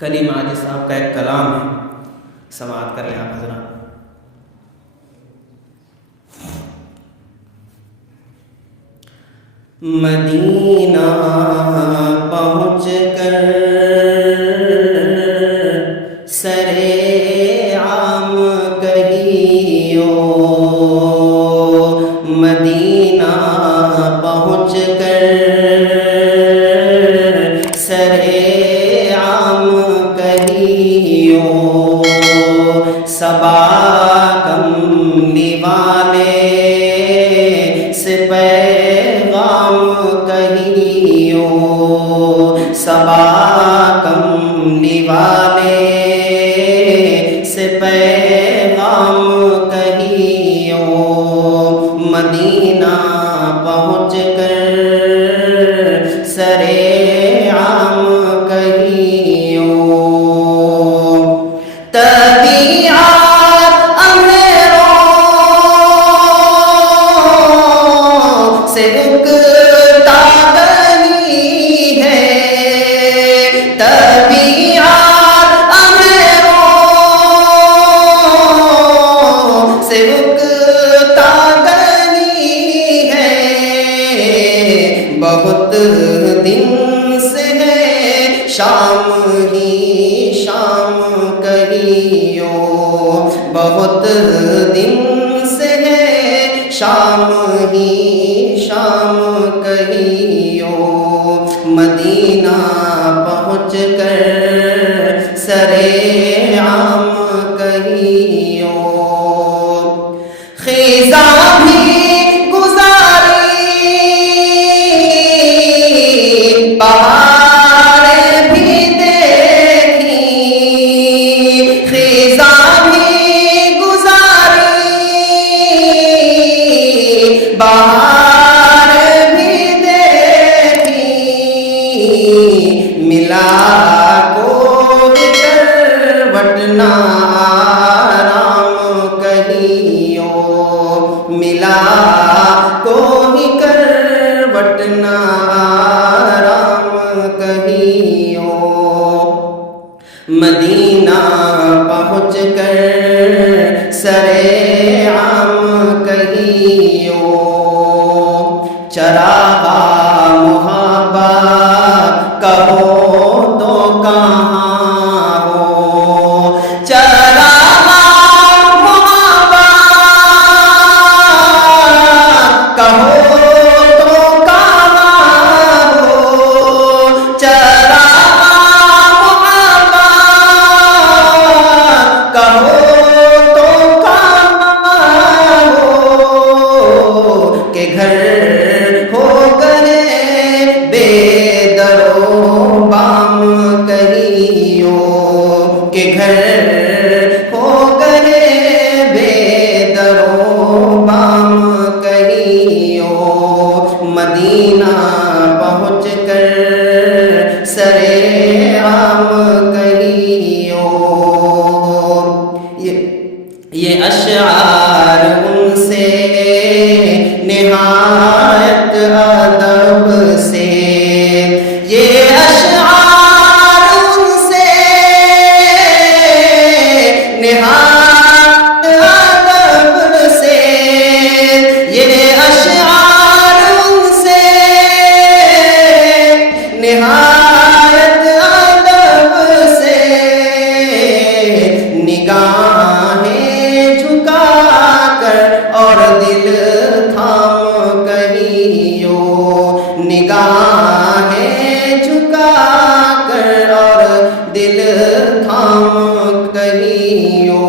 کلیم عاجز صاحب کا ایک کلام ہے، سماعت کر لیں آپ حضرات۔ مدینہ پہنچ کر سرے عام کہیو، مدینہ پہنچ کر سرے عام کہیو، صبا کملی والے سے پیغام کہیو، صبا کملی والے سے پیغام کہیو، مدینہ پہنچ کر سرے عام کہیو، طبیعت اندھیروں سے اکتا گئی ہے، طبیعت اندھیروں سے اکتا گئی ہے، بہت دن سے ہے شام ہی شام کہیو، بہت دن سے ہے شام ہی شام کہیو، مدینہ پہنچ کر سرے عام کہیو، خزاں بھی گزاری پہاڑیں بھی دیکھی، خزاں بھی گزاری بہار بھی دیکھی، ملا کوئی کروٹ نہ آرام کہیو، ملا کوئی کروٹ نہ آرام کہیو، مدینہ پہنچ کر سرے عام کہیو، چراغا محابا کہو تو کہاں ہو، چراغا محابا کہو تو کہاں ہو، چراغا محابا کہو تو کہاں ہو، کہ گھر ہو گئے بے در و بام کہیو، کہ گھر ہو گئے بے در و بام کہیو، مدینہ پہنچ کر سرے عام کہیو، یہ اشعار ان سے نہایت ادب سے، یہ اشعار ان سے نہایت ادب سے، یہ اشعار ان سے نہایت ادب سے، نگاہیں جھکا کر اور دل تھام کہیو، نگاہیں جھکا کر اور دل تھام کہیو،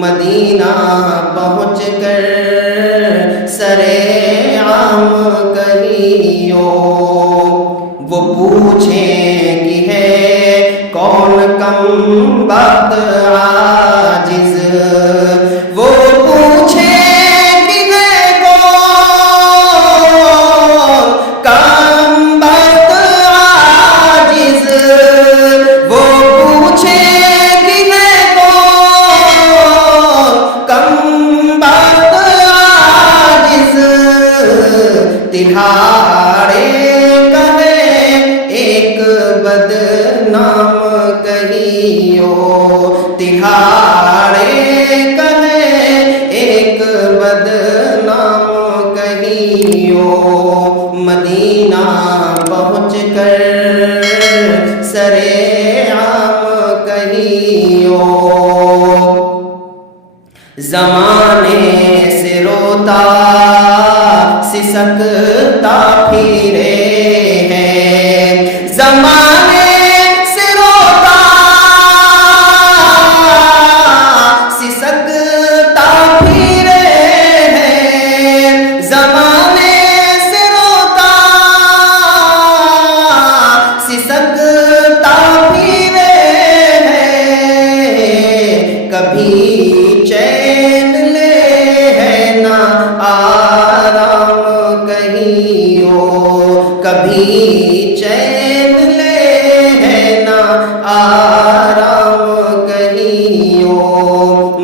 مدینہ پہنچ کر سرے عام کہیو، وہ پوچھیں کہ ہے کون کم بخت عاجز، وہ پوچھیں کہ ہے کون کم بخت عاجز، وہ پوچھیں کہ ہے کون کم بخت عاجز، تلہاڑے کا ہے ایک بدنام کہیو، کہیو تہاڑے کہے ایک بدنام کہیو مدینہ پہنچ کر سرے عام کہیو زمانے سے روتا سسکتا پھرے ہیں زمانے سے روتا سسکتا پھرے ہیں زمانے سے روتا سسکتا پھرے ہیں کبھی چین لے ہے نہ آرام کہیو کبھی چین لے ہے نہ آرام کہیو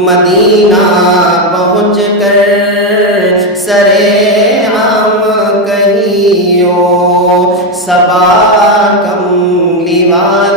مدینہ پہنچ کر سرے عام کہیو صبا کملی والا